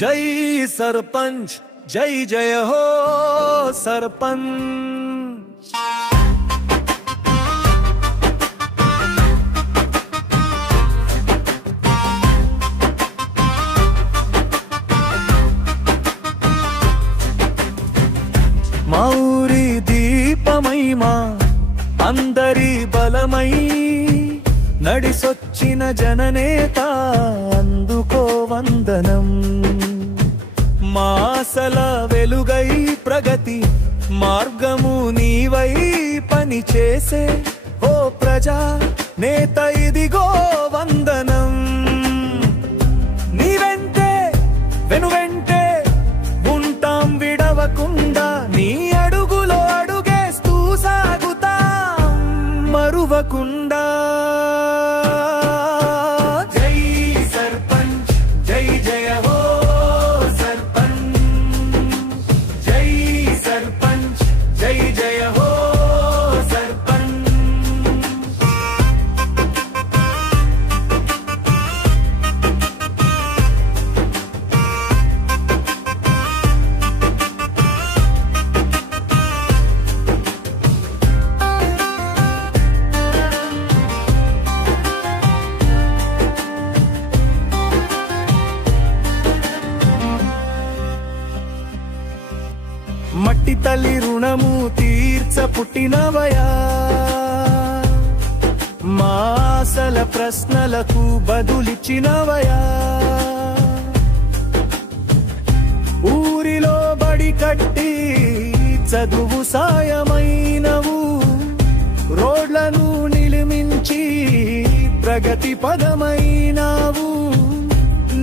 జై సర్పంచ్ జై జయ హో సర్పంచ్। మా ఊరి దీపమై మా అందరి బలమై నడిసొచ్చిన జననేత అందుకో వందనం। మాసల వెలుగై ప్రగతి మార్గము నీవై పని చేసే ఓ ప్రజా నేత ఇదిగో వందనం। నీ వెంటే వెనువెంటే ఉంటాం విడవకుండా, నీ అడుగులో అడుగేస్తూ సాగుతాం మరువకుండా। జై సర్పంచ్ జై జయ హో సర్పంచ్, జై సర్పంచ్ జై జయ హో సర్పంచ్। మట్టి తల్లి రుణము తీర్చ పుట్టినవయా, మా ఆశల ప్రశ్నలకు బదులిచ్చినవయా। ఊరిలో బడి కట్టి చదువు సాయమైనవు, రోడ్లను నిలిమించి ప్రగతి పదమైనావు।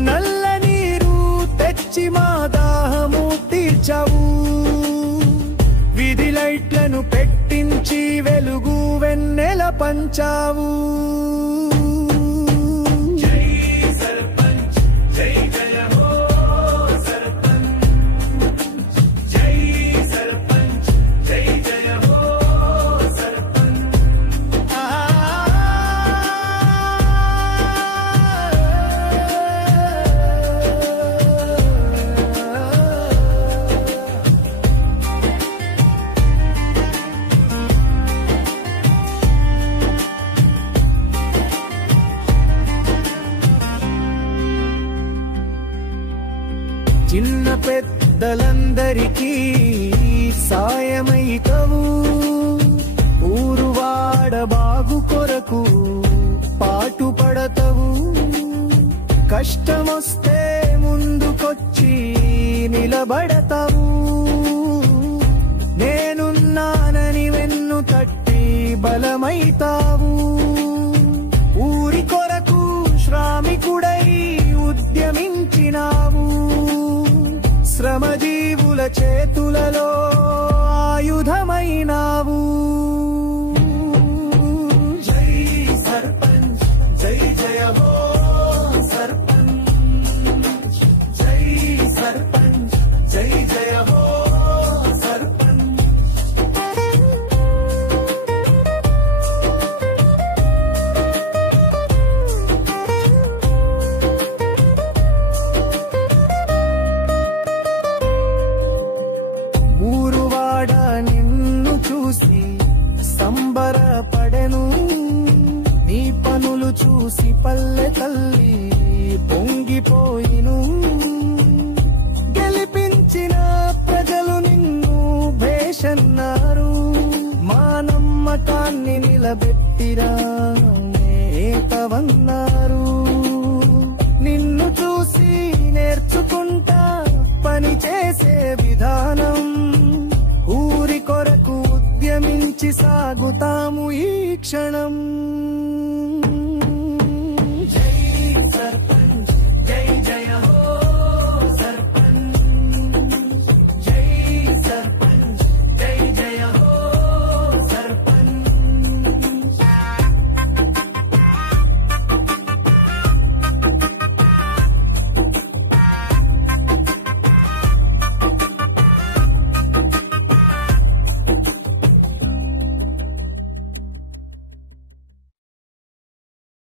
నల్ల నీరు తెచ్చి మా దాహము తీర్చావు, వీధి లైట్లను పెట్టించి వెలుగు వెన్నెల పంచావు। జై సర్పంచ్ జై జయ హో సర్పంచ్, జై సర్పంచ్ జై జయ హో సర్పంచ్। చిన్న పెద్దలందరికీ సాయమైతవు, ఊరువాడ బాగు కొరకు పాటుపడతవు। కష్టమొస్తే ముందుకొచ్చి నిలబడతావు, నేనున్నానని వెన్ను తట్టి బలమైతావు। ఊరి కొరకు శ్రామికుడై ఉద్యమించినావు, శ్రమజీవుల చేతులలో ఆయుధమైనావు। జై సర్పంచ్ జై జయ హో సర్పంచ్, జై సర్పంచ్ జై జయ హో సర్పంచ్। ఊరువాడ నిన్ను చూసి సంబరపడెను, నీ పనులు చూసి పల్లె తల్లి పొంగిపోయిను। గెలిపించిన ప్రజలు నిన్ను భేషన్నారు, మా నమ్మకాన్ని నిలబెట్టిరా నేతవన్నారు। నిన్ను చూసి నేర్చుకుంటా పని చేసే విధానం, ఊరి కొరకు ఉద్యమించి సాగుతాము ఈ క్షణం।